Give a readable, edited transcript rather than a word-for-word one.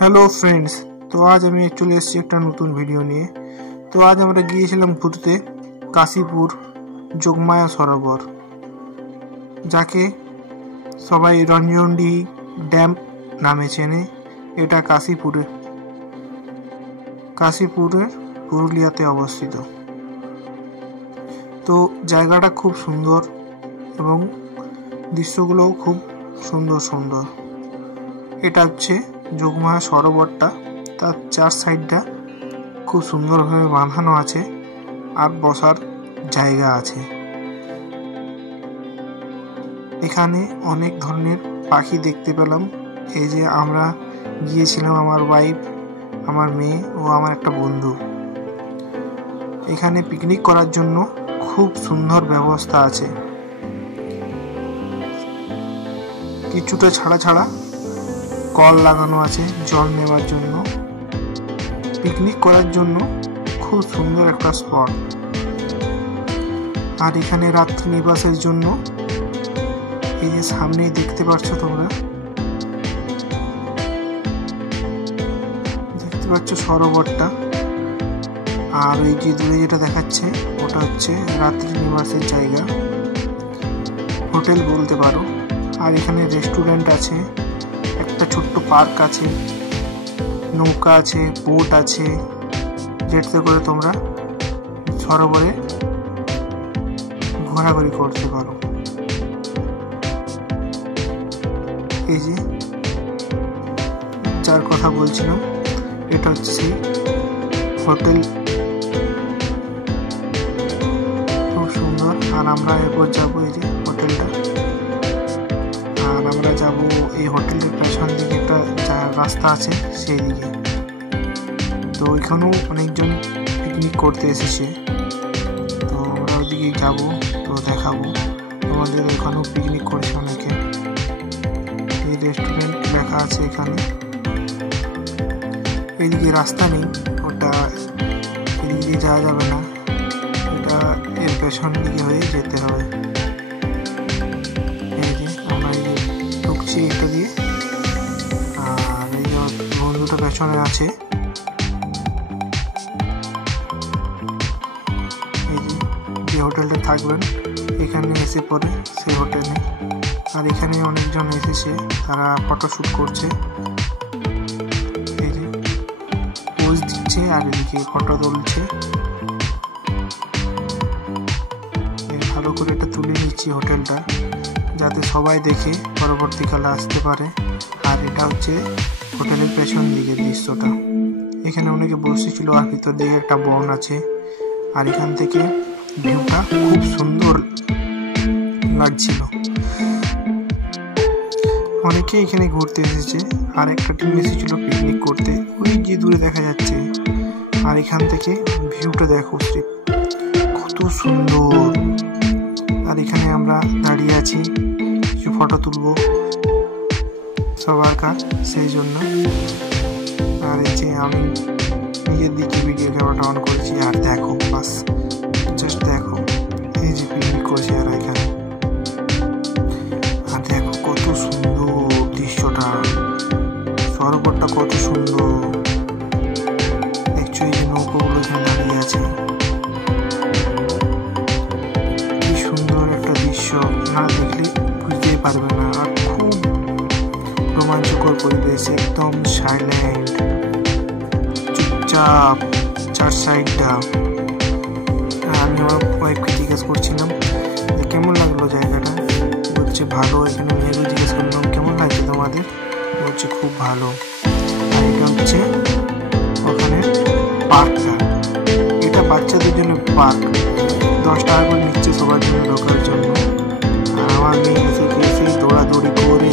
Hello friends, তো আজ আমি চলে এসেছি একটা নতুন ভিডিও নিয়ে। তো আজ আমরা গিয়েছিলাম ঘুরতে কাশীপুর যোগমায়া সরোবর, যাকে সবাই রঞ্জনডি ড্যাম নামে চেনে। এটা কাশীপুরের পুরুলিয়াতে অবস্থিত। তো জায়গাটা খুব সুন্দর এবং দৃশ্যগুলোও খুব সুন্দর সুন্দর। এটা হচ্ছে যোগমায়া সরোবরটা, তার চার সাইডটা খুব সুন্দরভাবে বাঁধানো আছে আর বসার জায়গা আছে। এখানে অনেক ধরনের পাখি দেখতে পেলাম। এই যে আমরা গিয়েছিলাম, আমার ওয়াইফ, আমার মেয়ে ও আমার একটা বন্ধু। এখানে পিকনিক করার জন্য খুব সুন্দর ব্যবস্থা আছে। কিছুটা ছাড়া ছাড়া কল লাগানো আছে জল নেওয়ার জন্য। পিকনিক করার জন্য খুব সুন্দর একটা স্পট। আর এখানে রাত্রি নিবাসের জন্য এই যে সামনেই দেখতে পাচ্ছ তোমরা, দেখতে পাচ্ছ সরোবরটা। আর ওই যে দূরে যেটা দেখাচ্ছে ওটা হচ্ছে রাত্রি নিবাসের জায়গা, হোটেল বলতে পারো। আর এখানে রেস্টুরেন্ট আছে, একটা ছোট্ট পার্ক আছে, নৌকা আছে, বোট আছে, যেটাতে করে তোমরা সরোবরে ঘোরাঘুরি করতে পারো। এই যে যার কথা বলছিলাম, এটা হচ্ছে সেই হোটেল, খুব সুন্দর। আর আমরা এরপর যাবো এই যে হোটেলটা, আর আমরা যাবো এই হোটেলের পেছন দিকে একটা রাস্তা আছে সেই দিকে। তো ওইখানেও অনেকজন পিকনিক করতে এসেছে, তো আমরা ওইদিকে যাবো, তো দেখাবো আমাদের। ওইখানেও পিকনিক করছে অনেকে। এই রেস্টুরেন্ট লেখা আছে এখানে। এইদিকে রাস্তা নেই, ওটা এদিক দিয়ে যাওয়া যাবে না, এটা এর পেছন দিকে হয়ে যেতে হবে। এই যে আমরা এই যে ঢুকছি এটা দিয়ে, আর এই যে বন্ধুটা পেছনে আছে। এই যে হোটেলটা থাকবেন এখানে এসে পরে সেই হোটেলে। আর এখানে অনেকজন এসেছে, তারা ফটোশ্যুট করছে। এই যে পোজ দিচ্ছে আর এদিকে ফটো তুলছে। ভালো করে এটা তুলে নিচ্ছি হোটেলটা, যাতে সবাই দেখে পরবর্তীকালে আসতে পারে। আর এটা হচ্ছে হোটেলের পেছন দিকে দৃশ্যটা। এখানে অনেকে বসেছিল, আর ভিতর দিকে একটা বন আছে। আর এখান থেকে ভিউটা খুব সুন্দর লাগছিল। অনেকে এখানে ঘুরতে এসেছে, আর একটা টিম এসেছিল পিকনিক করতে, ওই যে দূরে দেখা যাচ্ছে। আর এখান থেকে ভিউটা দেখো, কত সুন্দর। আর এখানে আমরা দাঁড়িয়ে আছি, কিছু ফটো তুলবো সবার কাজ, সেই জন্য। আর এই যে আমি নিজের দিকে ভিডিও ক্যামেরাটা অন করেছি, আর দেখো, বাস জাস্ট দেখো, এই যে পিকনিক করছি আর এখানে। আর দেখো কত সুন্দর দৃশ্যটা, সরোবরটা কত সুন্দর। দেখছো এই যে নৌকোগুলো এখানে দাঁড়িয়ে আছে, কি সুন্দর একটা দৃশ্য, না দেখলে বুঝতেই পারবে না। আর খুব রোমাঞ্চকর পরিবেশ, একদম সাইলেন্ট, চুপচাপ চার সাইডটা। আমি আমার ওয়াইফকে জিজ্ঞেস করছিলাম যে কেমন লাগলো জায়গাটা, বলছে ভালো। এখানে মেয়েরও জিজ্ঞেস করলাম কেমন লাগছে তোমাদের, বলছে খুব ভালো। আর এটা হচ্ছে ওখানে পার্কটা, এটা বাচ্চাদের জন্য পার্ক, 10 টাকা করে নিচ্ছে সবার জন্য ঢোকার জন্য। আর আমার মেয়ে এসে দৌড়াদৌড়ি করে